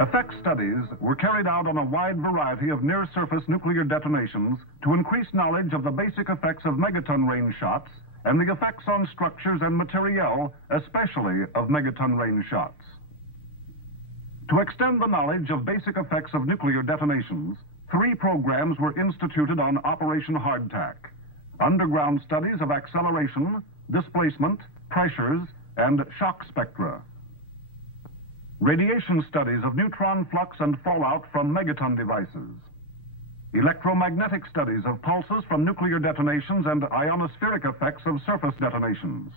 Effect studies were carried out on a wide variety of near-surface nuclear detonations to increase knowledge of the basic effects of megaton range shots and the effects on structures and materiel, especially of megaton range shots. To extend the knowledge of basic effects of nuclear detonations, 3 programs were instituted on Operation Hardtack: underground studies of acceleration, displacement, pressures, and shock spectra; radiation studies of neutron flux and fallout from megaton devices; electromagnetic studies of pulses from nuclear detonations and ionospheric effects of surface detonations.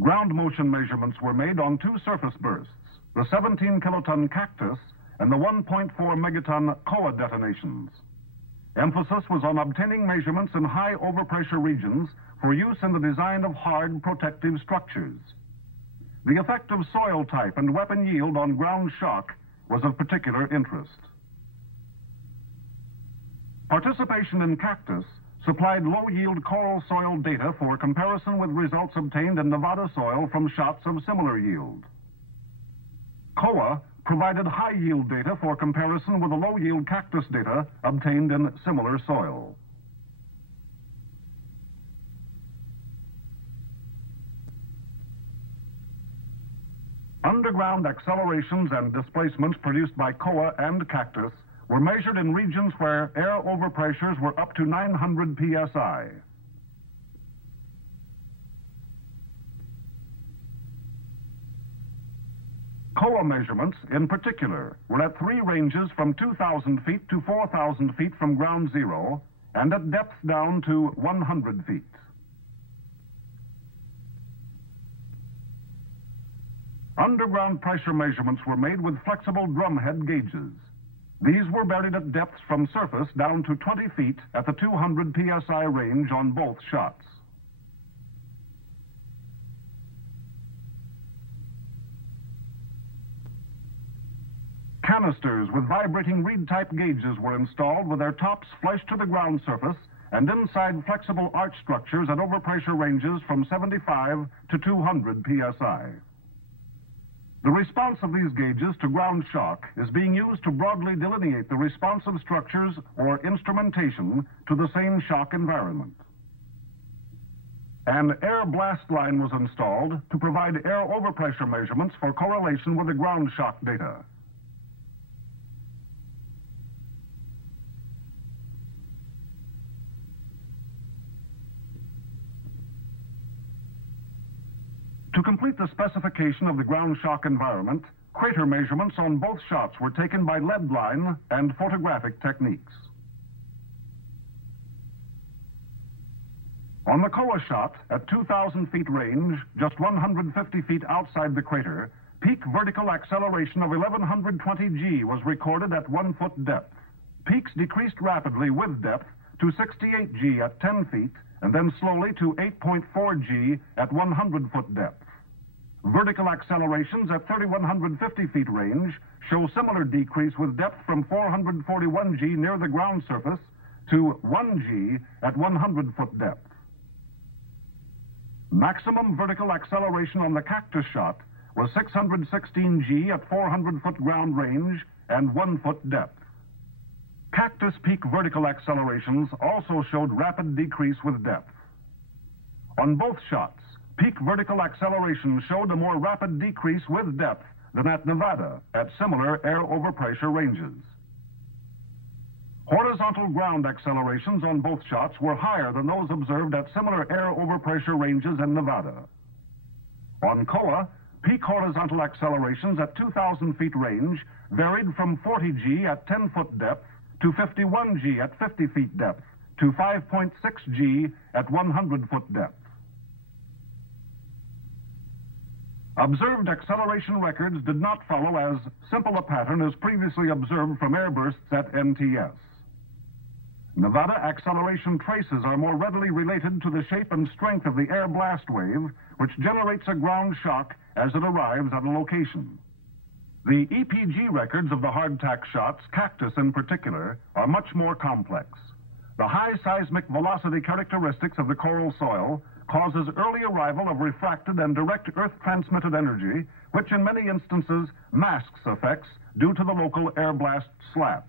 Ground motion measurements were made on 2 surface bursts, the 17-kiloton Cactus and the 1.4 megaton Koa detonations. Emphasis was on obtaining measurements in high overpressure regions for use in the design of hard protective structures. The effect of soil type and weapon yield on ground shock was of particular interest. Participation in Cactus supplied low-yield coral soil data for comparison with results obtained in Nevada soil from shots of similar yield. Koa provided high-yield data for comparison with the low-yield Cactus data obtained in similar soil. Underground accelerations and displacements produced by Koa and Cactus were measured in regions where air overpressures were up to 900 psi. Koa measurements, in particular, were at 3 ranges from 2,000 feet to 4,000 feet from ground zero and at depths down to 100 feet. Underground pressure measurements were made with flexible drumhead gauges. These were buried at depths from surface down to 20 feet at the 200 psi range on both shots. Canisters with vibrating reed-type gauges were installed with their tops flush to the ground surface and inside flexible arch structures at overpressure ranges from 75 to 200 psi. The response of these gauges to ground shock is being used to broadly delineate the response of structures or instrumentation to the same shock environment. An air blast line was installed to provide air overpressure measurements for correlation with the ground shock data. To complete the specification of the ground shock environment, crater measurements on both shots were taken by lead line and photographic techniques. On the Koa shot, at 2,000 feet range, just 150 feet outside the crater, peak vertical acceleration of 1120 G was recorded at 1 foot depth. Peaks decreased rapidly with depth to 68 G at 10 feet, and then slowly to 8.4 G at 100 foot depth. Vertical accelerations at 3,150 feet range show similar decrease with depth from 441 G near the ground surface to 1 G at 100 foot depth. Maximum vertical acceleration on the Cactus shot was 616 G at 400 foot ground range and 1 foot depth. Cactus peak vertical accelerations also showed rapid decrease with depth. On both shots, peak vertical acceleration showed a more rapid decrease with depth than at Nevada at similar air overpressure ranges. Horizontal ground accelerations on both shots were higher than those observed at similar air overpressure ranges in Nevada. On Koa, peak horizontal accelerations at 2,000 feet range varied from 40 G at 10 foot depth to 51 G at 50 feet depth to 5.6 G at 100 foot depth. Observed acceleration records did not follow as simple a pattern as previously observed from airbursts at NTS. Nevada acceleration traces are more readily related to the shape and strength of the air blast wave, which generates a ground shock as it arrives at a location. The EPG records of the hardtack shots, Cactus in particular, are much more complex. The high seismic velocity characteristics of the coral soil causes early arrival of refracted and direct Earth-transmitted energy, which in many instances masks effects due to the local air blast slap.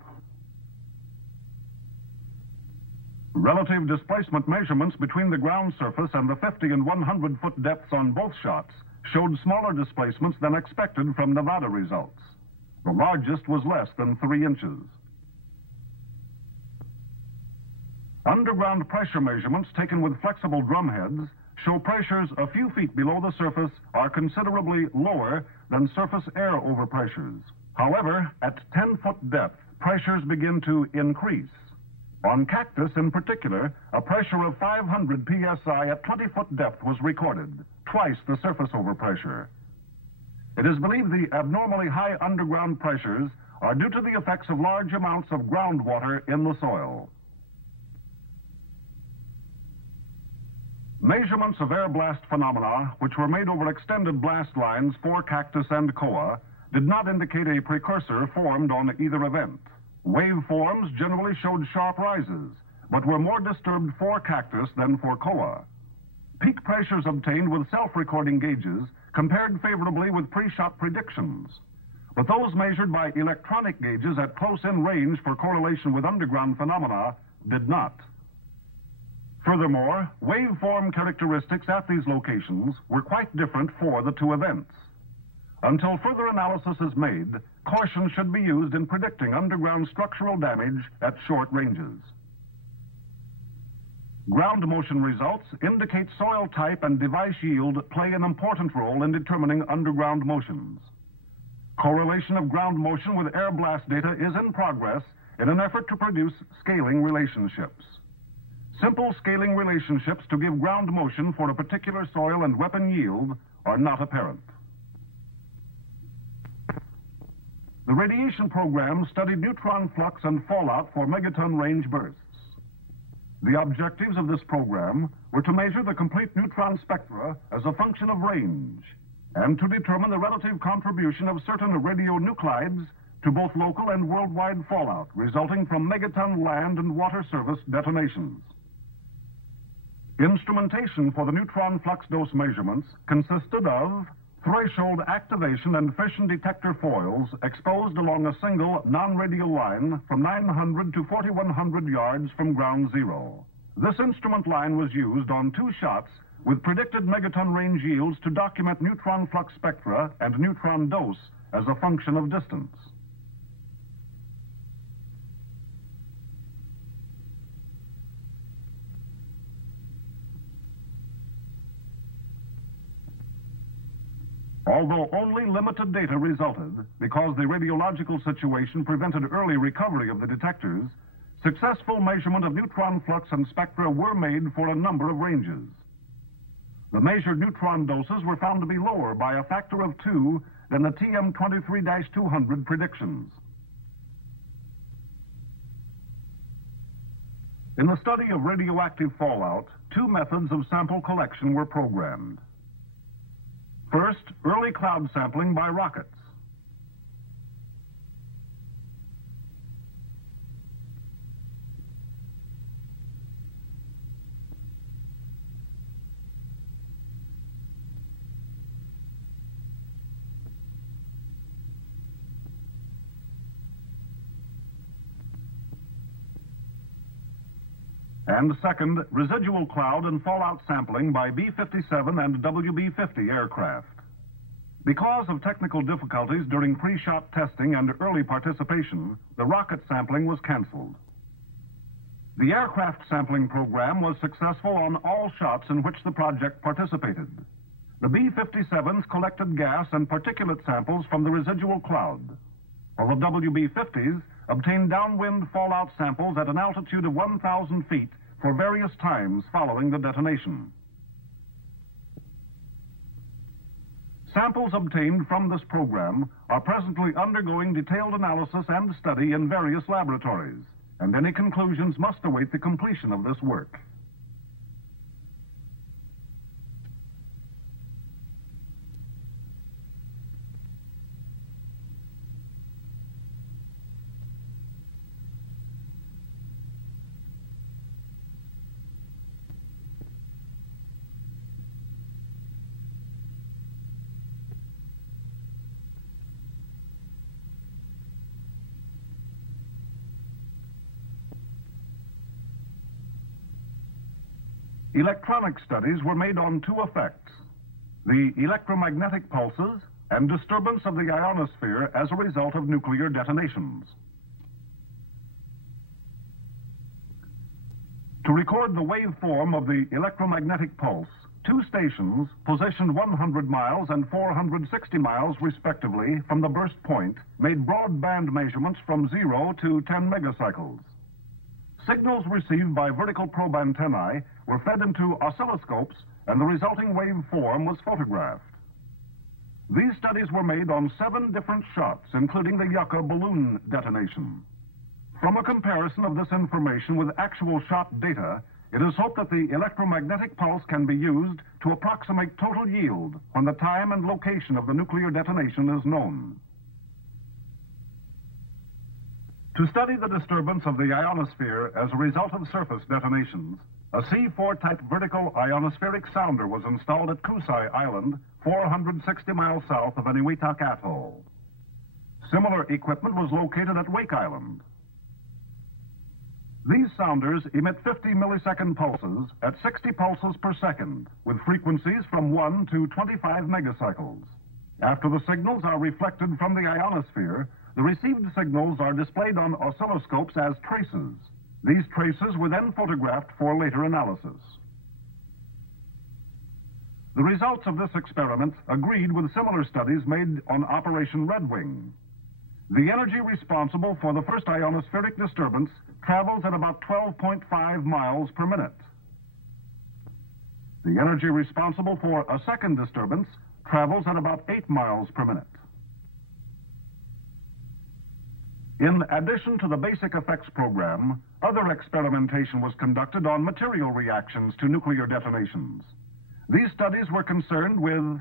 Relative displacement measurements between the ground surface and the 50 and 100-foot depths on both shots showed smaller displacements than expected from Nevada results. The largest was less than 3 inches. Underground pressure measurements taken with flexible drumheads show pressures a few feet below the surface are considerably lower than surface air overpressures. However, at 10-foot depth, pressures begin to increase. On cactus in particular, a pressure of 500 psi at 20-foot depth was recorded, twice the surface overpressure. It is believed the abnormally high underground pressures are due to the effects of large amounts of groundwater in the soil. Measurements of air blast phenomena, which were made over extended blast lines for cactus and koa, did not indicate a precursor formed on either event. Waveforms generally showed sharp rises, but were more disturbed for cactus than for koa. Peak pressures obtained with self-recording gauges compared favorably with pre-shot predictions, but those measured by electronic gauges at close-in range for correlation with underground phenomena did not. Furthermore, waveform characteristics at these locations were quite different for the two events. Until further analysis is made, caution should be used in predicting underground structural damage at short ranges. Ground motion results indicate soil type and device yield play an important role in determining underground motions. Correlation of ground motion with air blast data is in progress in an effort to produce scaling relationships. Simple scaling relationships to give ground motion for a particular soil and weapon yield are not apparent. The radiation program studied neutron flux and fallout for megaton range bursts. The objectives of this program were to measure the complete neutron spectra as a function of range and to determine the relative contribution of certain radionuclides to both local and worldwide fallout resulting from megaton land and water surface detonations. Instrumentation for the neutron flux dose measurements consisted of threshold activation and fission detector foils exposed along a single non-radial line from 900 to 4,100 yards from ground zero. This instrument line was used on 2 shots with predicted megaton range yields to document neutron flux spectra and neutron dose as a function of distance. Although only limited data resulted, because the radiological situation prevented early recovery of the detectors, successful measurement of neutron flux and spectra were made for a number of ranges. The measured neutron doses were found to be lower by a factor of 2 than the TM23-200 predictions. In the study of radioactive fallout, 2 methods of sample collection were programmed. First, early cloud sampling by rockets. And second, residual cloud and fallout sampling by B-57 and WB-50 aircraft. Because of technical difficulties during pre-shot testing and early participation, the rocket sampling was canceled. The aircraft sampling program was successful on all shots in which the project participated. The B-57s collected gas and particulate samples from the residual cloud, while the WB-50s obtained downwind fallout samples at an altitude of 1,000 feet for various times following the detonation. Samples obtained from this program are presently undergoing detailed analysis and study in various laboratories, and any conclusions must await the completion of this work. Electronic studies were made on two effects: the electromagnetic pulses and disturbance of the ionosphere as a result of nuclear detonations. To record the waveform of the electromagnetic pulse, two stations, positioned 100 miles and 460 miles respectively from the burst point, made broadband measurements from 0 to 10 megacycles. Signals received by vertical probe antennae were fed into oscilloscopes, and the resulting waveform was photographed. These studies were made on 7 different shots, including the Yucca balloon detonation. From a comparison of this information with actual shot data, it is hoped that the electromagnetic pulse can be used to approximate total yield when the time and location of the nuclear detonation is known. To study the disturbance of the ionosphere as a result of surface detonations, a C4-type vertical ionospheric sounder was installed at Kusai Island, 460 miles south of Eniwetok Atoll. Similar equipment was located at Wake Island. These sounders emit 50 millisecond pulses at 60 pulses per second, with frequencies from 1 to 25 megacycles. After the signals are reflected from the ionosphere, the received signals are displayed on oscilloscopes as traces. These traces were then photographed for later analysis. The results of this experiment agreed with similar studies made on Operation Red Wing. The energy responsible for the first ionospheric disturbance travels at about 12.5 miles per minute. The energy responsible for a second disturbance travels at about 8 miles per minute. In addition to the basic effects program, other experimentation was conducted on material reactions to nuclear detonations. These studies were concerned with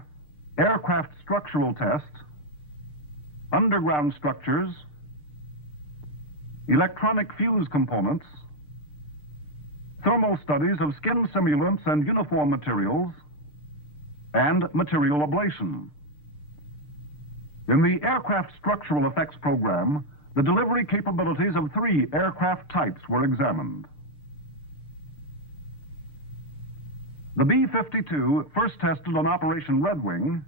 aircraft structural tests, underground structures, electronic fuse components, thermal studies of skin simulants and uniform materials, and material ablation. In the aircraft structural effects program, the delivery capabilities of 3 aircraft types were examined. The B-52 first tested on Operation Red Wing,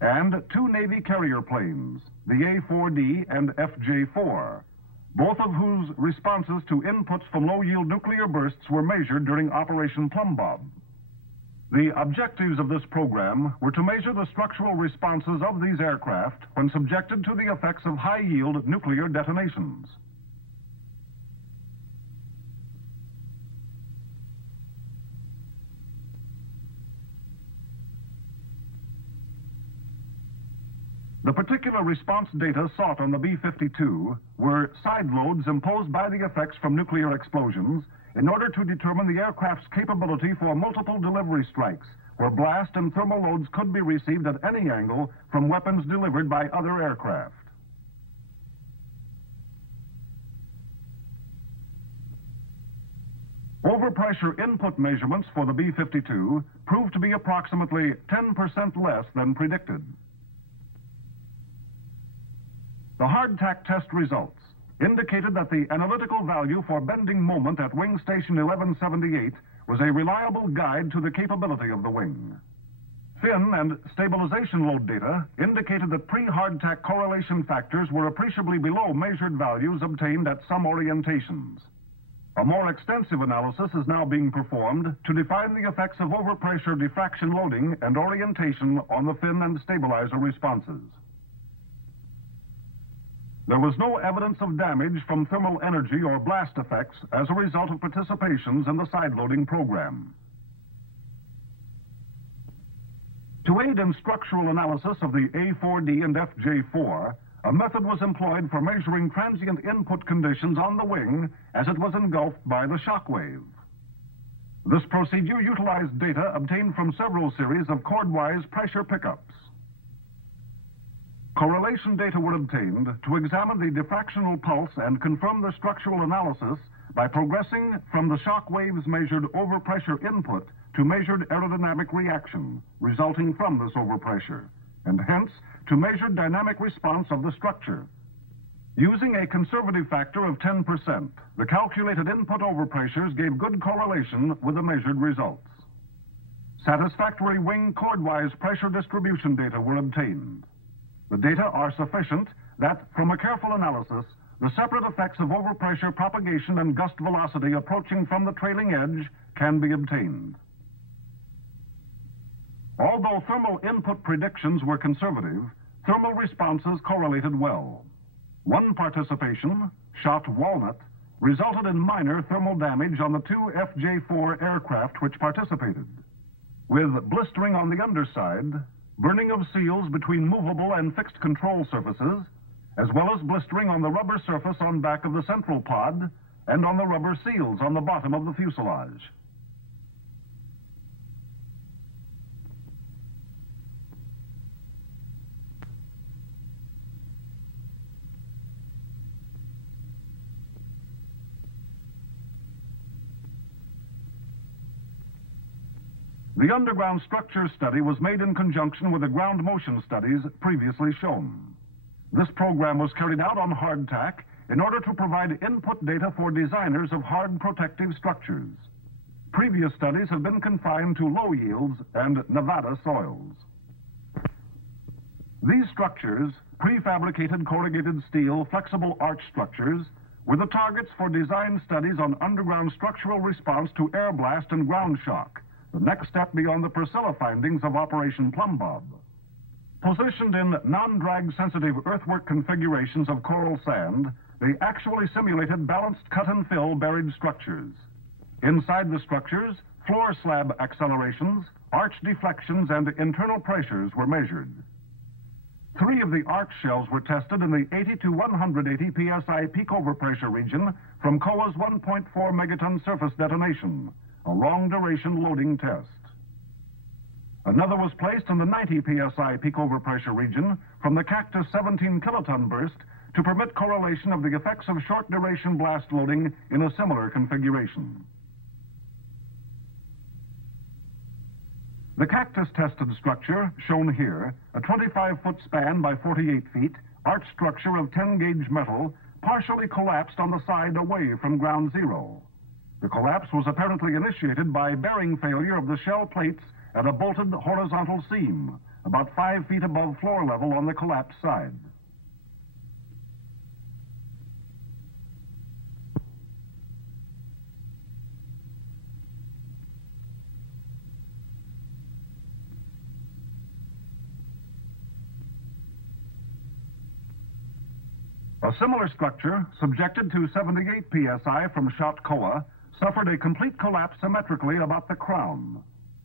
and 2 Navy carrier planes, the A-4D and FJ-4, both of whose responses to inputs from low-yield nuclear bursts were measured during Operation Plum Bob. The objectives of this program were to measure the structural responses of these aircraft when subjected to the effects of high-yield nuclear detonations. The particular response data sought on the B-52 were side loads imposed by the effects from nuclear explosions in order to determine the aircraft's capability for multiple delivery strikes, where blast and thermal loads could be received at any angle from weapons delivered by other aircraft. Overpressure input measurements for the B-52 proved to be approximately 10% less than predicted. The hardtack test results indicated that the analytical value for bending moment at wing station 1178 was a reliable guide to the capability of the wing. Fin and stabilization load data indicated that pre-hardtack correlation factors were appreciably below measured values obtained at some orientations. A more extensive analysis is now being performed to define the effects of overpressure diffraction loading and orientation on the fin and stabilizer responses. There was no evidence of damage from thermal energy or blast effects as a result of participations in the side-loading program. To aid in structural analysis of the A-4D and FJ-4, a method was employed for measuring transient input conditions on the wing as it was engulfed by the shock wave. This procedure utilized data obtained from several series of chordwise pressure pickups. Correlation data were obtained to examine the diffractional pulse and confirm the structural analysis by progressing from the shock waves measured overpressure input to measured aerodynamic reaction resulting from this overpressure, and hence to measured dynamic response of the structure. Using a conservative factor of 10%, the calculated input overpressures gave good correlation with the measured results. Satisfactory wing chordwise pressure distribution data were obtained. The data are sufficient that, from a careful analysis, the separate effects of overpressure propagation and gust velocity approaching from the trailing edge can be obtained. Although thermal input predictions were conservative, thermal responses correlated well. One participation, shot Walnut, resulted in minor thermal damage on the two FJ-4 aircraft which participated, with blistering on the underside, burning of seals between movable and fixed control surfaces, as well as blistering on the rubber surface on back of the central pod and on the rubber seals on the bottom of the fuselage. The underground structure study was made in conjunction with the ground motion studies previously shown. This program was carried out on Hardtack in order to provide input data for designers of hard protective structures. Previous studies have been confined to low yields and Nevada soils. These structures, prefabricated corrugated steel flexible arch structures, were the targets for design studies on underground structural response to air blast and ground shock, the next step beyond the Priscilla findings of Operation Plumb Bob. Positioned in non-drag sensitive earthwork configurations of coral sand, they actually simulated balanced cut and fill buried structures. Inside the structures, floor slab accelerations, arch deflections, and internal pressures were measured. 3 of the arch shells were tested in the 80 to 180 psi peak overpressure region from COA's 1.4 megaton surface detonation, a long-duration loading test. Another was placed in the 90 psi peak overpressure region from the Cactus 17 kiloton burst to permit correlation of the effects of short-duration blast loading in a similar configuration. The Cactus-tested structure, shown here, a 25-foot span by 48 feet, arch structure of 10-gauge metal, partially collapsed on the side away from ground zero. The collapse was apparently initiated by bearing failure of the shell plates at a bolted horizontal seam, about 5 feet above floor level on the collapsed side. A similar structure, subjected to 78 psi from shot COA, suffered a complete collapse symmetrically about the crown.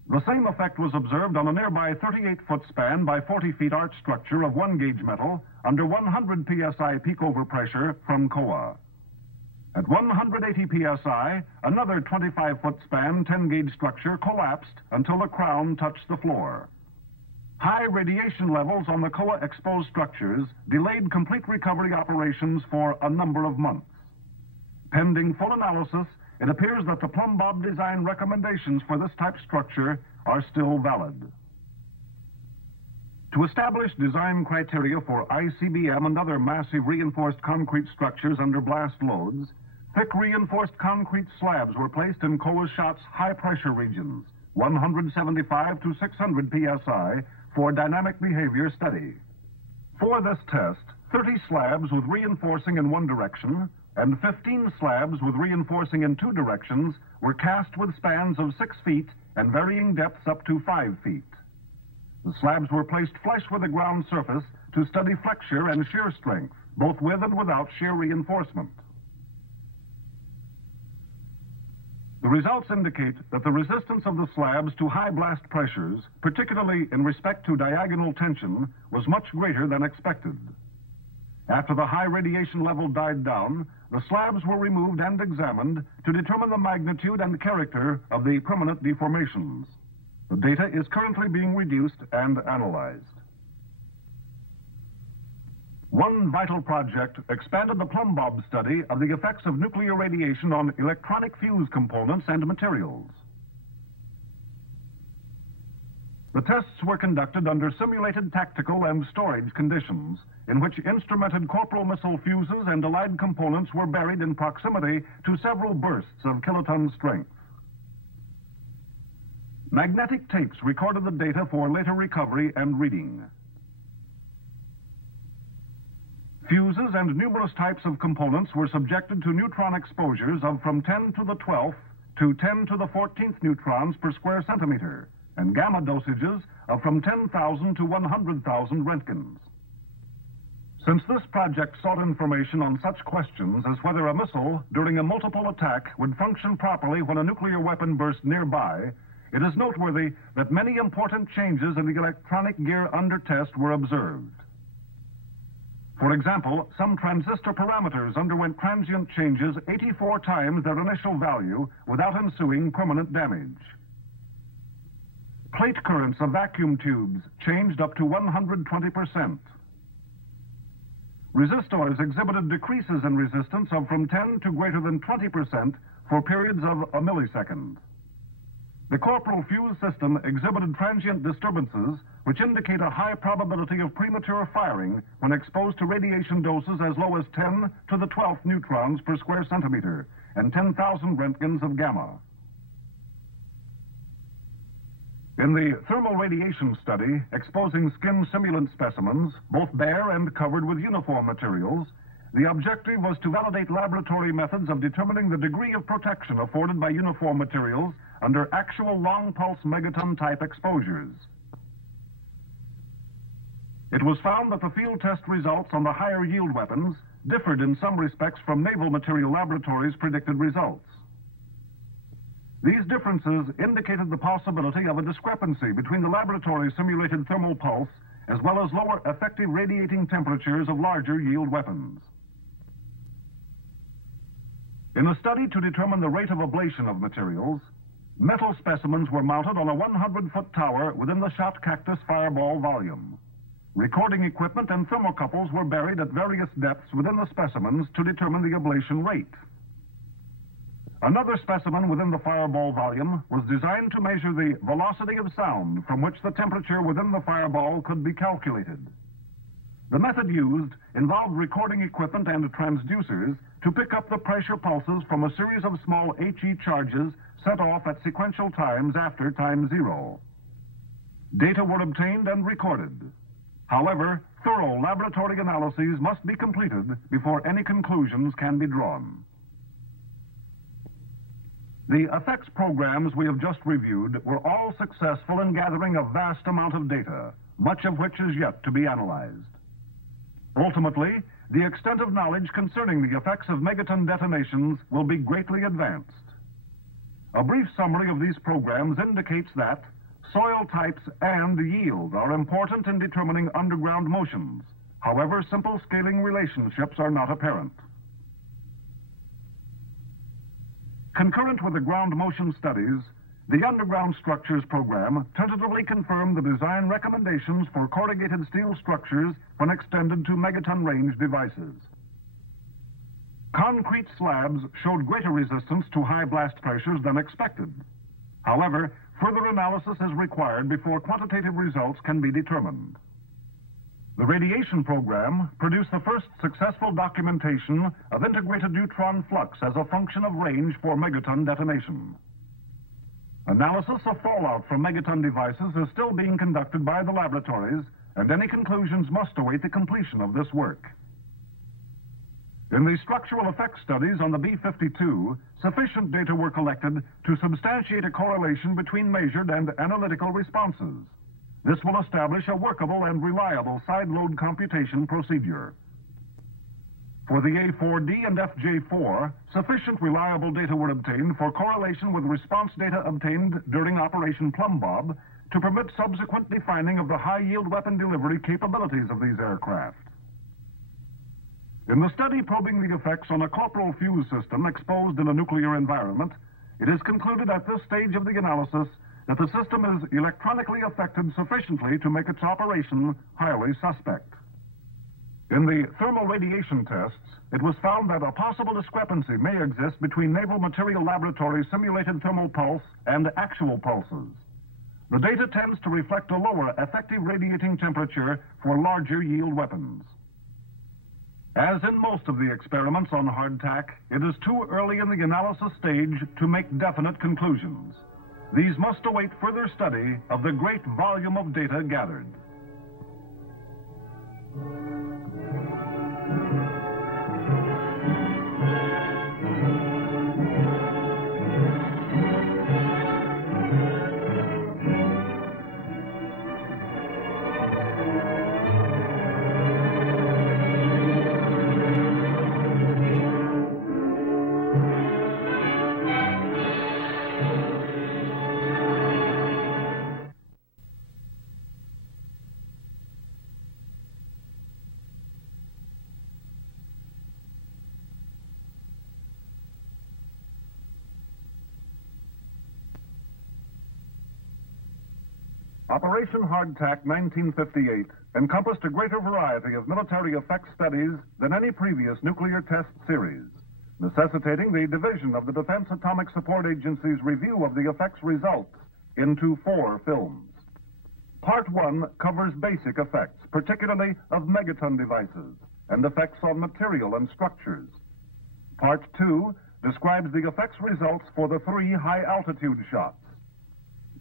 The same effect was observed on a nearby 38-foot span by 40 feet arch structure of 1-gauge metal under 100 psi peak overpressure from COA. At 180 psi, another 25-foot span 10-gauge structure collapsed until the crown touched the floor. High radiation levels on the COA exposed structures delayed complete recovery operations for a number of months. Pending full analysis, it appears that the Plumb Bob design recommendations for this type structure are still valid. To establish design criteria for ICBM and other massive reinforced concrete structures under blast loads, thick reinforced concrete slabs were placed in COA shot's high-pressure regions, 175 to 600 psi, for dynamic behavior study. For this test, 30 slabs with reinforcing in one direction and 15 slabs with reinforcing in 2 directions were cast with spans of 6 feet and varying depths up to 5 feet. The slabs were placed flush with the ground surface to study flexure and shear strength, both with and without shear reinforcement. The results indicate that the resistance of the slabs to high blast pressures, particularly in respect to diagonal tension, was much greater than expected. After the high radiation level died down, the slabs were removed and examined to determine the magnitude and character of the permanent deformations. The data is currently being reduced and analyzed. One vital project expanded the Plumb Bob study of the effects of nuclear radiation on electronic fuse components and materials. The tests were conducted under simulated tactical and storage conditions, in which instrumented corporal missile fuses and allied components were buried in proximity to several bursts of kiloton strength. Magnetic tapes recorded the data for later recovery and reading. Fuses and numerous types of components were subjected to neutron exposures of from 10 to the 12th to 10 to the 14th neutrons per square centimeter, and gamma dosages of from 10,000 to 100,000 Roentgens. Since this project sought information on such questions as whether a missile during a multiple attack would function properly when a nuclear weapon burst nearby, it is noteworthy that many important changes in the electronic gear under test were observed. For example, some transistor parameters underwent transient changes 84 times their initial value without ensuing permanent damage. Plate currents of vacuum tubes changed up to 120%. Resistors exhibited decreases in resistance of from 10 to greater than 20% for periods of a millisecond. The corporal fuse system exhibited transient disturbances which indicate a high probability of premature firing when exposed to radiation doses as low as 10 to the 12th neutrons per square centimeter and 10,000 Roentgens of gamma. In the thermal radiation study exposing skin simulant specimens, both bare and covered with uniform materials, the objective was to validate laboratory methods of determining the degree of protection afforded by uniform materials under actual long-pulse megaton-type exposures. It was found that the field test results on the higher yield weapons differed in some respects from Naval Material Laboratory's predicted results. These differences indicated the possibility of a discrepancy between the laboratory simulated thermal pulse as well as lower effective radiating temperatures of larger yield weapons. In a study to determine the rate of ablation of materials, metal specimens were mounted on a 100-foot tower within the shot cactus fireball volume. Recording equipment and thermocouples were buried at various depths within the specimens to determine the ablation rate. Another specimen within the fireball volume was designed to measure the velocity of sound from which the temperature within the fireball could be calculated. The method used involved recording equipment and transducers to pick up the pressure pulses from a series of small HE charges set off at sequential times after time zero. Data were obtained and recorded. However, thorough laboratory analyses must be completed before any conclusions can be drawn. The effects programs we have just reviewed were all successful in gathering a vast amount of data, much of which is yet to be analyzed. Ultimately, the extent of knowledge concerning the effects of megaton detonations will be greatly advanced. A brief summary of these programs indicates that soil types and yield are important in determining underground motions. However, simple scaling relationships are not apparent. Concurrent with the ground motion studies, the Underground Structures program tentatively confirmed the design recommendations for corrugated steel structures when extended to megaton range devices. Concrete slabs showed greater resistance to high blast pressures than expected. However, further analysis is required before quantitative results can be determined. The radiation program produced the first successful documentation of integrated neutron flux as a function of range for megaton detonation. Analysis of fallout from megaton devices is still being conducted by the laboratories, and any conclusions must await the completion of this work. In the structural effects studies on the B-52, sufficient data were collected to substantiate a correlation between measured and analytical responses. This will establish a workable and reliable side-load computation procedure. For the A4D and FJ4, sufficient reliable data were obtained for correlation with response data obtained during Operation Plum Bob to permit subsequent defining of the high-yield weapon delivery capabilities of these aircraft. In the study probing the effects on a corporal fuse system exposed in a nuclear environment, it is concluded at this stage of the analysis that the system is electronically affected sufficiently to make its operation highly suspect. In the thermal radiation tests, it was found that a possible discrepancy may exist between Naval Material Laboratory simulated thermal pulse and actual pulses. The data tends to reflect a lower effective radiating temperature for larger yield weapons. As in most of the experiments on hardtack, it is too early in the analysis stage to make definite conclusions. These must await further study of the great volume of data gathered. Operation Hardtack 1958 encompassed a greater variety of military effects studies than any previous nuclear test series, necessitating the division of the Defense Atomic Support Agency's review of the effects results into 4 films. Part 1 covers basic effects, particularly of megaton devices, and effects on material and structures. Part 2 describes the effects results for the 3 high-altitude shots.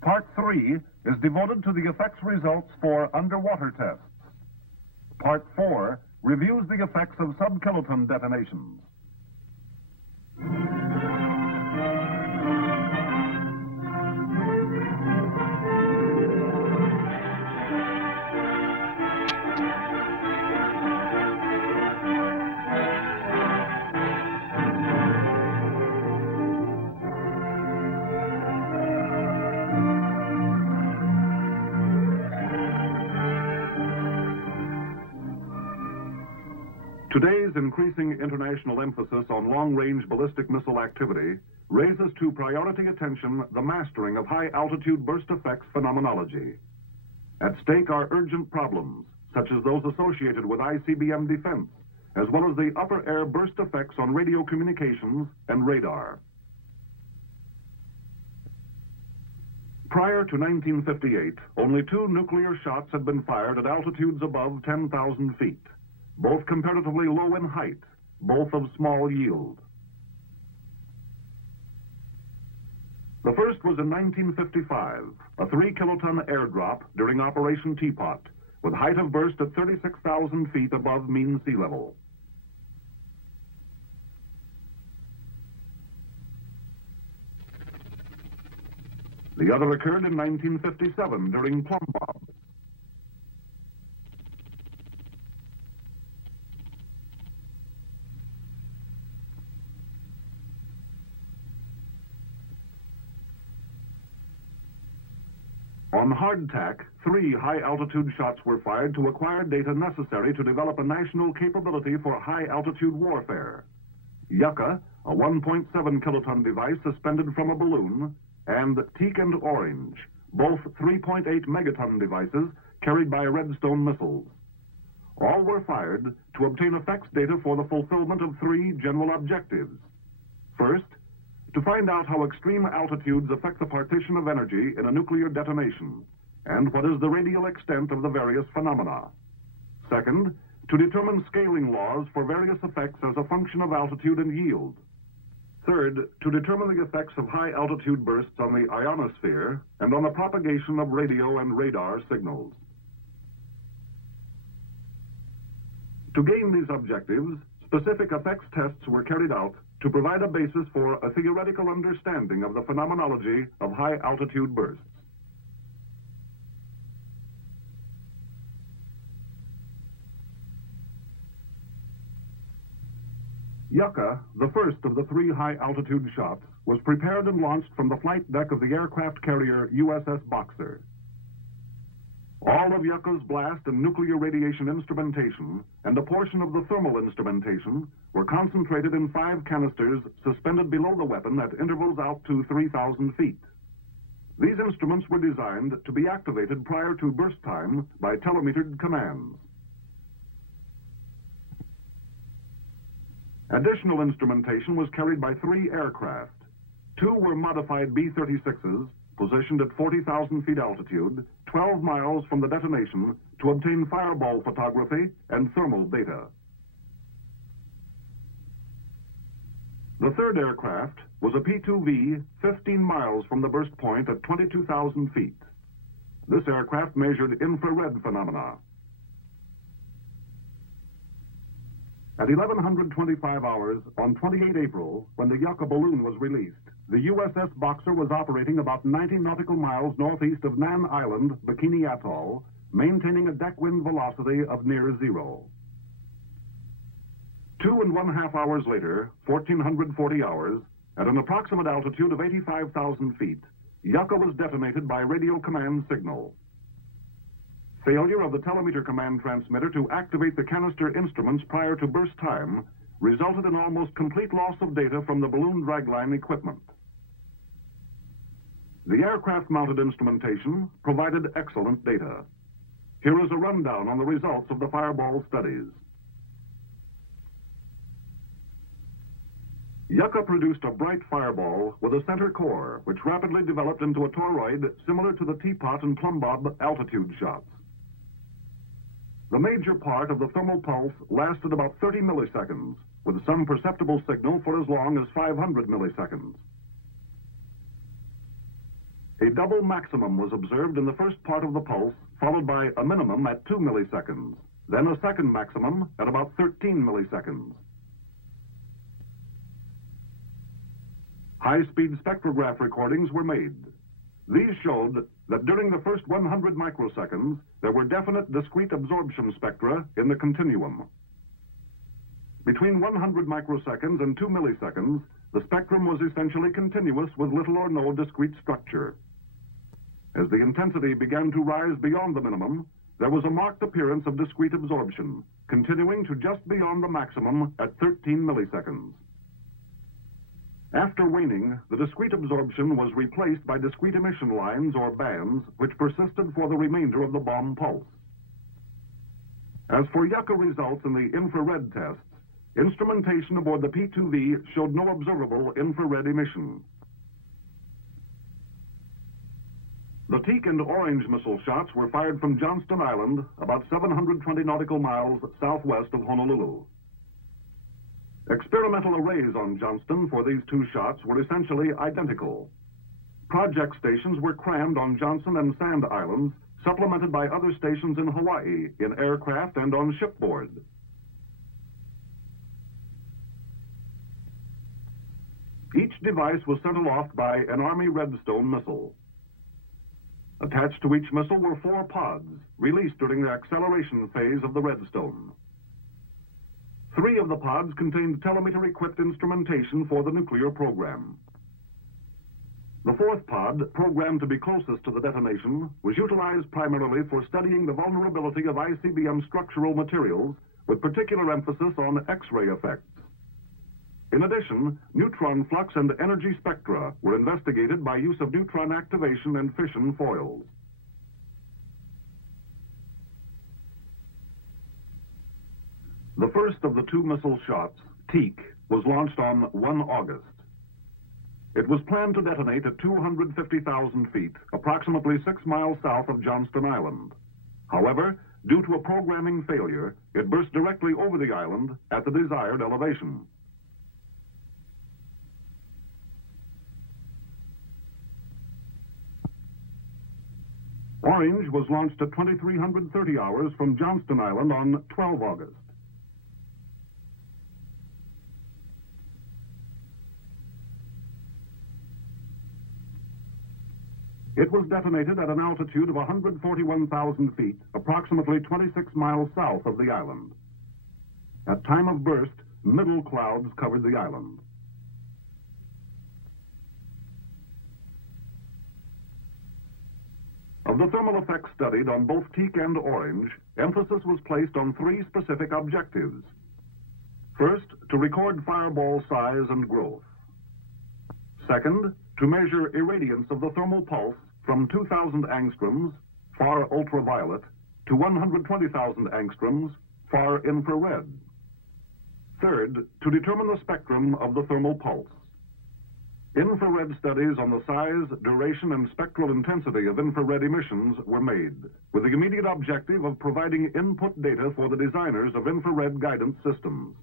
Part 3 is devoted to the effects results for underwater tests. Part 4 reviews the effects of sub-kiloton detonations. Today's increasing international emphasis on long-range ballistic missile activity raises to priority attention the mastering of high-altitude burst effects phenomenology. At stake are urgent problems, such as those associated with ICBM defense, as well as the upper air burst effects on radio communications and radar. Prior to 1958, only 2 nuclear shots had been fired at altitudes above 10,000 feet. Both comparatively low in height, both of small yield. The first was in 1955, a 3-kiloton airdrop during Operation Teapot, with height of burst at 36,000 feet above mean sea level. The other occurred in 1957 during Plum Bob. On hardtack, 3 high-altitude shots were fired to acquire data necessary to develop a national capability for high-altitude warfare. Yucca, a 1.7 kiloton device suspended from a balloon, and Teak and Orange, both 3.8 megaton devices carried by Redstone missiles. All were fired to obtain effects data for the fulfillment of 3 general objectives. First, to find out how extreme altitudes affect the partition of energy in a nuclear detonation, and what is the radial extent of the various phenomena. Second, to determine scaling laws for various effects as a function of altitude and yield. Third, to determine the effects of high-altitude bursts on the ionosphere and on the propagation of radio and radar signals. To gain these objectives, specific effects tests were carried out to provide a basis for a theoretical understanding of the phenomenology of high-altitude bursts. Yucca, the first of the 3 high-altitude shots, was prepared and launched from the flight deck of the aircraft carrier USS Boxer. All of Yucca's blast and nuclear radiation instrumentation and a portion of the thermal instrumentation were concentrated in 5 canisters suspended below the weapon at intervals out to 3,000 feet. These instruments were designed to be activated prior to burst time by telemetered commands. Additional instrumentation was carried by 3 aircraft. 2 were modified B-36s, positioned at 40,000 feet altitude, 12 miles from the detonation, to obtain fireball photography and thermal data. The third aircraft was a P-2V 15 miles from the burst point at 22,000 feet. This aircraft measured infrared phenomena. At 1125 hours on 28 April, when the Yucca balloon was released, the USS Boxer was operating about 90 nautical miles northeast of Nan Island, Bikini Atoll, maintaining a deck wind velocity of near zero. 2.5 hours later, 1440 hours, at an approximate altitude of 85,000 feet, Yucca was detonated by radio command signal. Failure of the telemeter command transmitter to activate the canister instruments prior to burst time resulted in almost complete loss of data from the balloon dragline equipment. The aircraft-mounted instrumentation provided excellent data. Here is a rundown on the results of the fireball studies. Yucca produced a bright fireball with a center core, which rapidly developed into a toroid similar to the teapot and plumb bob altitude shots. The major part of the thermal pulse lasted about 30 milliseconds, with some perceptible signal for as long as 500 milliseconds. A double maximum was observed in the first part of the pulse, followed by a minimum at 2 milliseconds, then a second maximum at about 13 milliseconds. High-speed spectrograph recordings were made. These showed that during the first 100 microseconds, there were definite discrete absorption spectra in the continuum. Between 100 microseconds and 2 milliseconds, the spectrum was essentially continuous with little or no discrete structure. As the intensity began to rise beyond the minimum, there was a marked appearance of discrete absorption, continuing to just beyond the maximum at 13 milliseconds. After waning, the discrete absorption was replaced by discrete emission lines or bands, which persisted for the remainder of the bomb pulse. As for Yucca results in the infrared tests, instrumentation aboard the P-2V showed no observable infrared emission. The Teak and Orange missile shots were fired from Johnston Island, about 720 nautical miles southwest of Honolulu. Experimental arrays on Johnston for these two shots were essentially identical. Project stations were crammed on Johnson and Sand Islands, supplemented by other stations in Hawaii, in aircraft and on shipboard. Each device was sent aloft by an Army Redstone missile. Attached to each missile were 4 pods, released during the acceleration phase of the Redstone. 3 of the pods contained telemeter-equipped instrumentation for the nuclear program. The 4th pod, programmed to be closest to the detonation, was utilized primarily for studying the vulnerability of ICBM structural materials, with particular emphasis on X-ray effects. In addition, neutron flux and energy spectra were investigated by use of neutron activation and fission foils. The first of the 2 missile shots, Teak, was launched on 1 August. It was planned to detonate at 250,000 feet, approximately 6 miles south of Johnston Island. However, due to a programming failure, it burst directly over the island at the desired elevation. Orange was launched at 2330 hours from Johnston Island on 12 August. It was detonated at an altitude of 141,000 feet, approximately 26 miles south of the island. At time of burst, middle clouds covered the island. Of the thermal effects studied on both Teak and Orange, emphasis was placed on 3 specific objectives. First, to record fireball size and growth. Second, to measure irradiance of the thermal pulse from 2,000 angstroms, far ultraviolet, to 120,000 angstroms, far infrared. Third, to determine the spectrum of the thermal pulse. Infrared studies on the size, duration, and spectral intensity of infrared emissions were made, with the immediate objective of providing input data for the designers of infrared guidance systems.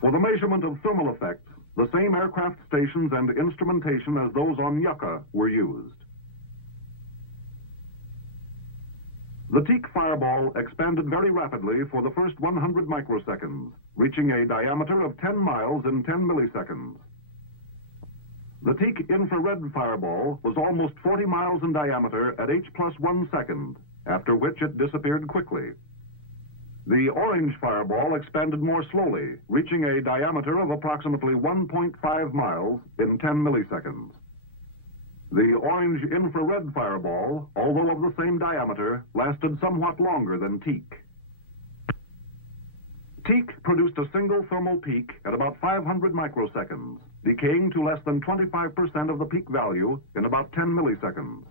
For the measurement of thermal effects, the same aircraft stations and instrumentation as those on Yucca were used. The teak fireball expanded very rapidly for the first 100 microseconds, reaching a diameter of 10 miles in 10 milliseconds. The teak infrared fireball was almost 40 miles in diameter at h+1 second, after which it disappeared quickly. The orange fireball expanded more slowly, reaching a diameter of approximately 1.5 miles in 10 milliseconds. The orange infrared fireball, although of the same diameter, lasted somewhat longer than teak. Teak produced a single thermal peak at about 500 microseconds, decaying to less than 25% of the peak value in about 10 milliseconds.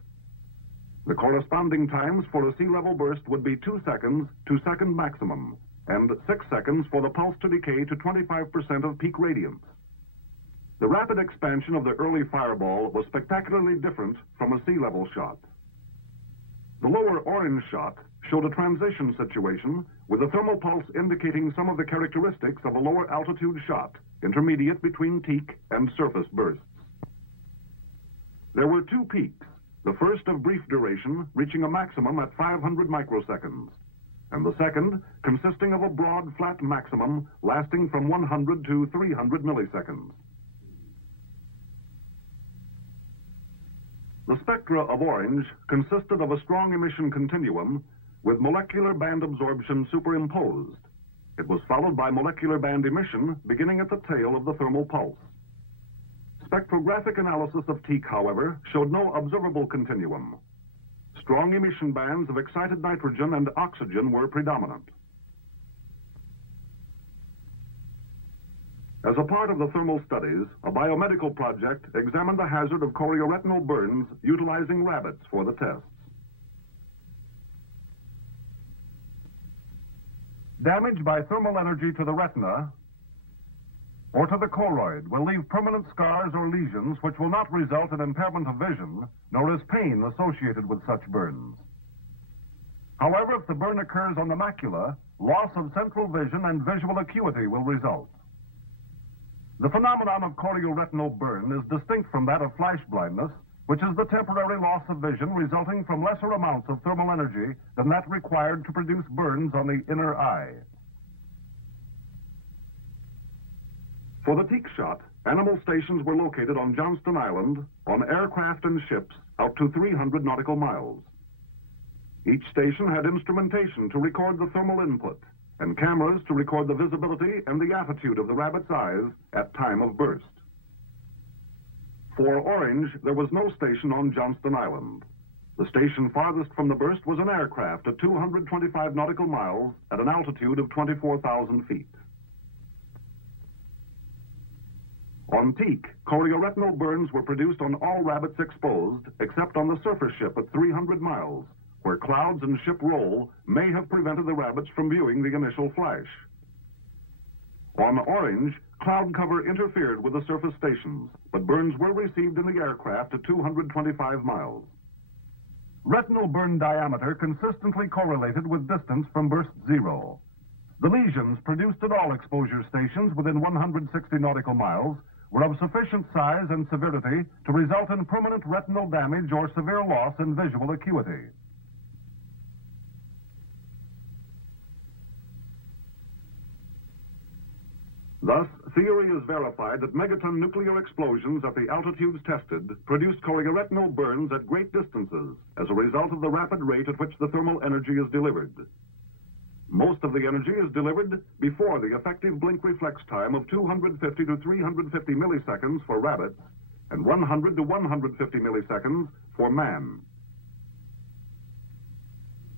The corresponding times for a sea level burst would be 2 seconds to second maximum, and 6 seconds for the pulse to decay to 25% of peak radiance. The rapid expansion of the early fireball was spectacularly different from a sea level shot. The lower orange shot showed a transition situation with the thermal pulse indicating some of the characteristics of a lower altitude shot, intermediate between teak and surface bursts. There were two peaks, the first of brief duration reaching a maximum at 500 microseconds, and the second consisting of a broad flat maximum lasting from 100 to 300 milliseconds. The spectra of orange consisted of a strong emission continuum with molecular band absorption superimposed. It was followed by molecular band emission beginning at the tail of the thermal pulse. Spectrographic analysis of teak, however, showed no observable continuum. Strong emission bands of excited nitrogen and oxygen were predominant. As a part of the thermal studies, a biomedical project examined the hazard of chorioretinal burns utilizing rabbits for the tests. Damage by thermal energy to the retina or to the choroid will leave permanent scars or lesions which will not result in impairment of vision, nor is pain associated with such burns. However, if the burn occurs on the macula, loss of central vision and visual acuity will result. The phenomenon of chorioretinal burn is distinct from that of flash blindness, which is the temporary loss of vision resulting from lesser amounts of thermal energy than that required to produce burns on the inner eye. For the teak shot, animal stations were located on Johnston Island, on aircraft and ships out to 300 nautical miles. Each station had instrumentation to record the thermal input, and cameras to record the visibility and the attitude of the rabbit's eyes at time of burst. For orange, there was no station on Johnston Island. The station farthest from the burst was an aircraft at 225 nautical miles at an altitude of 24,000 feet. On teak, chorioretinal burns were produced on all rabbits exposed, except on the surface ship at 300 miles, where clouds and ship roll may have prevented the rabbits from viewing the initial flash. On orange, cloud cover interfered with the surface stations, but burns were received in the aircraft at 225 miles. Retinal burn diameter consistently correlated with distance from burst zero. The lesions produced at all exposure stations within 160 nautical miles were of sufficient size and severity to result in permanent retinal damage or severe loss in visual acuity. Thus, theory is verified that megaton nuclear explosions at the altitudes tested produced chorioretinal burns at great distances as a result of the rapid rate at which the thermal energy is delivered. Most of the energy is delivered before the effective blink reflex time of 250 to 350 milliseconds for rabbits and 100 to 150 milliseconds for man.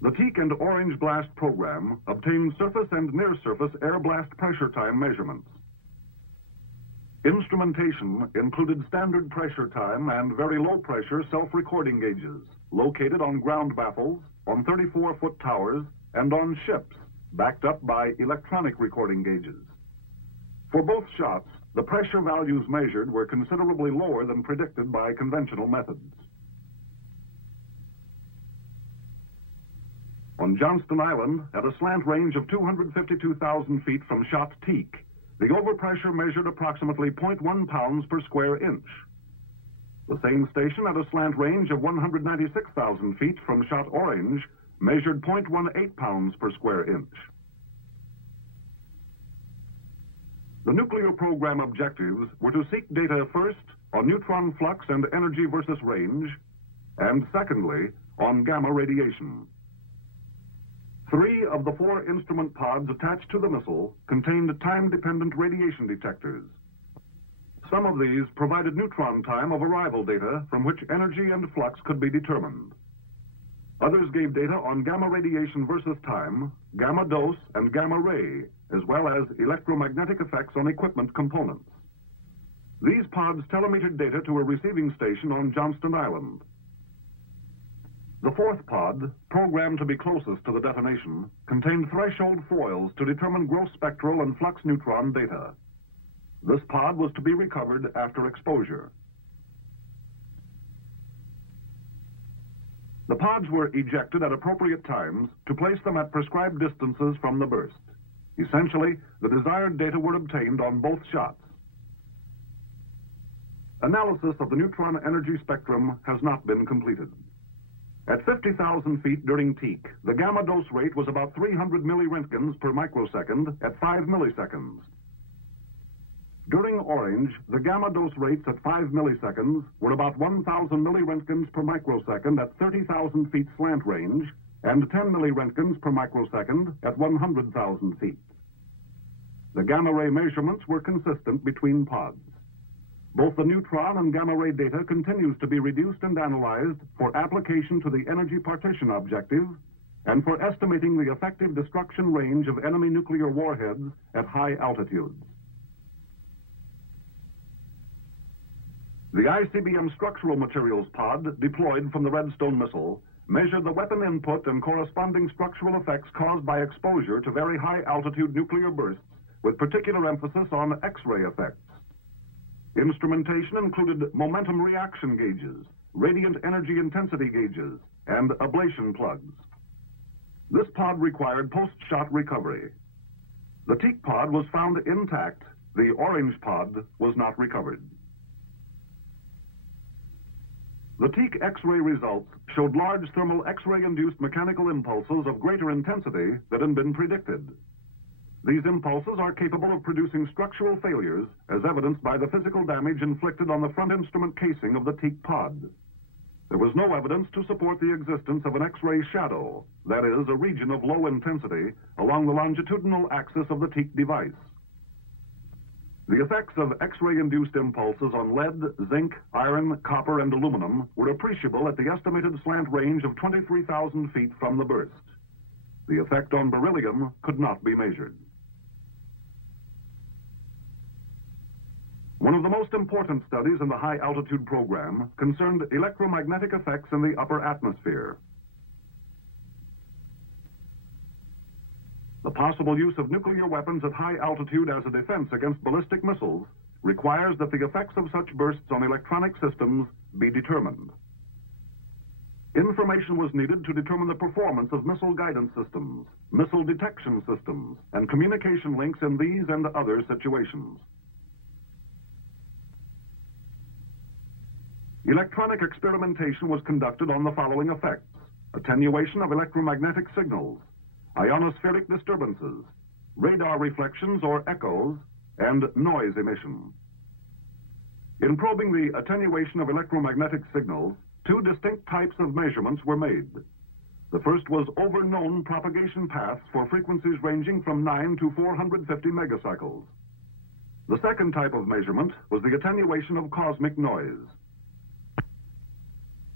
The teak and orange blast program obtained surface and near-surface air blast pressure time measurements. Instrumentation included standard pressure time and very low pressure self-recording gauges located on ground baffles, on 34-foot towers, and on ships, backed up by electronic recording gauges. For both shots, the pressure values measured were considerably lower than predicted by conventional methods. On Johnston Island, at a slant range of 252,000 feet from shot Teak, the overpressure measured approximately 0.1 pounds per square inch. The same station at a slant range of 196,000 feet from shot Orange measured 0.18 pounds per square inch. The nuclear program objectives were to seek data first on neutron flux and energy versus range, and secondly, on gamma radiation. 3 of the 4 instrument pods attached to the missile contained time-dependent radiation detectors. Some of these provided neutron time of arrival data from which energy and flux could be determined. Others gave data on gamma radiation versus time, gamma dose, and gamma ray, as well as electromagnetic effects on equipment components. These pods telemetered data to a receiving station on Johnston Island. The 4th pod, programmed to be closest to the detonation, contained threshold foils to determine gross spectral and flux neutron data. This pod was to be recovered after exposure. The pods were ejected at appropriate times to place them at prescribed distances from the burst. Essentially, the desired data were obtained on both shots. Analysis of the neutron energy spectrum has not been completed. At 50,000 feet during Teak, the gamma dose rate was about 300 milliröntgens per microsecond at 5 milliseconds. During Orange, the gamma dose rates at 5 milliseconds were about 1,000 milliröntgens per microsecond at 30,000 feet slant range and 10 milliröntgens per microsecond at 100,000 feet. The gamma ray measurements were consistent between pods. Both the neutron and gamma ray data continues to be reduced and analyzed for application to the energy partition objective and for estimating the effective destruction range of enemy nuclear warheads at high altitudes. The ICBM structural materials pod deployed from the Redstone missile measured the weapon input and corresponding structural effects caused by exposure to very high altitude nuclear bursts, with particular emphasis on X-ray effects. Instrumentation included momentum reaction gauges, radiant energy intensity gauges, and ablation plugs. This pod required post-shot recovery. The Teak pod was found intact. The Orange pod was not recovered. The Teak X-ray results showed large thermal X-ray-induced mechanical impulses of greater intensity than had been predicted. These impulses are capable of producing structural failures, as evidenced by the physical damage inflicted on the front instrument casing of the Teak pod. There was no evidence to support the existence of an X-ray shadow, that is, a region of low intensity, along the longitudinal axis of the Teak device. The effects of X-ray-induced impulses on lead, zinc, iron, copper, and aluminum were appreciable at the estimated slant range of 23,000 feet from the burst. The effect on beryllium could not be measured. One of the most important studies in the high-altitude program concerned electromagnetic effects in the upper atmosphere. The possible use of nuclear weapons at high altitude as a defense against ballistic missiles requires that the effects of such bursts on electronic systems be determined. Information was needed to determine the performance of missile guidance systems, missile detection systems, and communication links in these and other situations. Electronic experimentation was conducted on the following effects: attenuation of electromagnetic signals, ionospheric disturbances, radar reflections or echoes, and noise emission. In probing the attenuation of electromagnetic signals, 2 distinct types of measurements were made. The first was over known propagation paths for frequencies ranging from 9 to 450 megacycles. The second type of measurement was the attenuation of cosmic noise.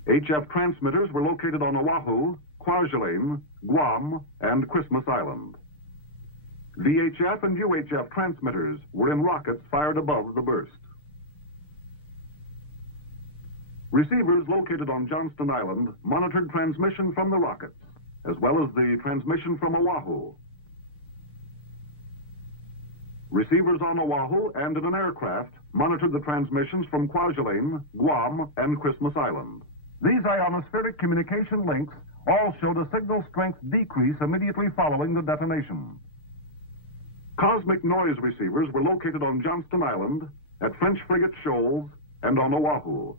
HF transmitters were located on Oahu, Kwajalein, Guam, and Christmas Island. VHF and UHF transmitters were in rockets fired above the burst. Receivers located on Johnston Island monitored transmission from the rockets, as well as the transmission from Oahu. Receivers on Oahu and in an aircraft monitored the transmissions from Kwajalein, Guam, and Christmas Island. These ionospheric communication links all showed a signal strength decrease immediately following the detonation. Cosmic noise receivers were located on Johnston Island, at French Frigate Shoals, and on Oahu.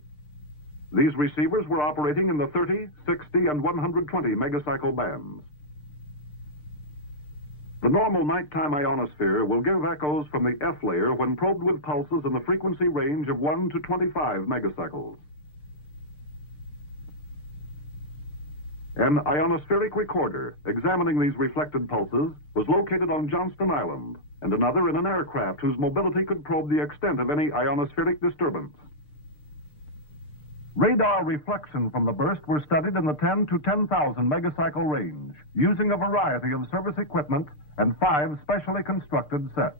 These receivers were operating in the 30, 60, and 120 megacycle bands. The normal nighttime ionosphere will give echoes from the F layer when probed with pulses in the frequency range of 1 to 25 megacycles. An ionospheric recorder examining these reflected pulses was located on Johnston Island, and another in an aircraft whose mobility could probe the extent of any ionospheric disturbance. Radar reflection from the burst were studied in the 10 to 10,000 megacycle range, using a variety of service equipment and 5 specially constructed sets.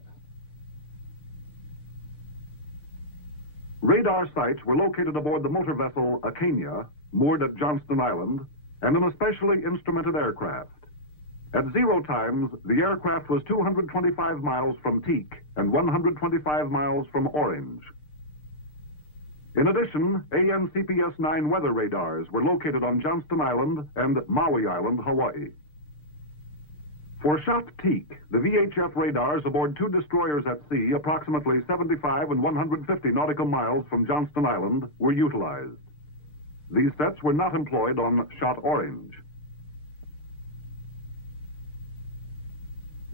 Radar sites were located aboard the motor vessel Acania, moored at Johnston Island, and in a specially instrumented aircraft. At 0 times, the aircraft was 225 miles from Teak and 125 miles from Orange. In addition, ANCPS-9 weather radars were located on Johnston Island and Maui Island, Hawaii. For shot Teak, the VHF radars aboard 2 destroyers at sea, approximately 75 and 150 nautical miles from Johnston Island, were utilized. These sets were not employed on shot Orange.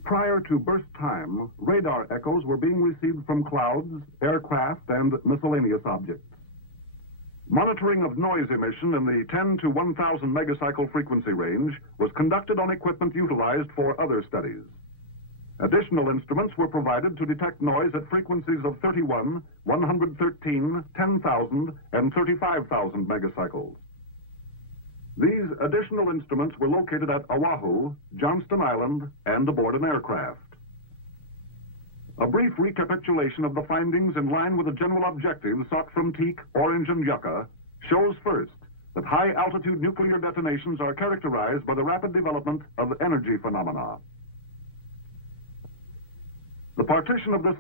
Prior to burst time, radar echoes were being received from clouds, aircraft, and miscellaneous objects. Monitoring of noise emission in the 10 to 1,000 megacycle frequency range was conducted on equipment utilized for other studies. Additional instruments were provided to detect noise at frequencies of 31, 113, 10,000, and 35,000 megacycles. These additional instruments were located at Oahu, Johnston Island, and aboard an aircraft. A brief recapitulation of the findings in line with the general objectives sought from Teak, Orange, and Yucca shows first that high-altitude nuclear detonations are characterized by the rapid development of energy phenomena. The partition of this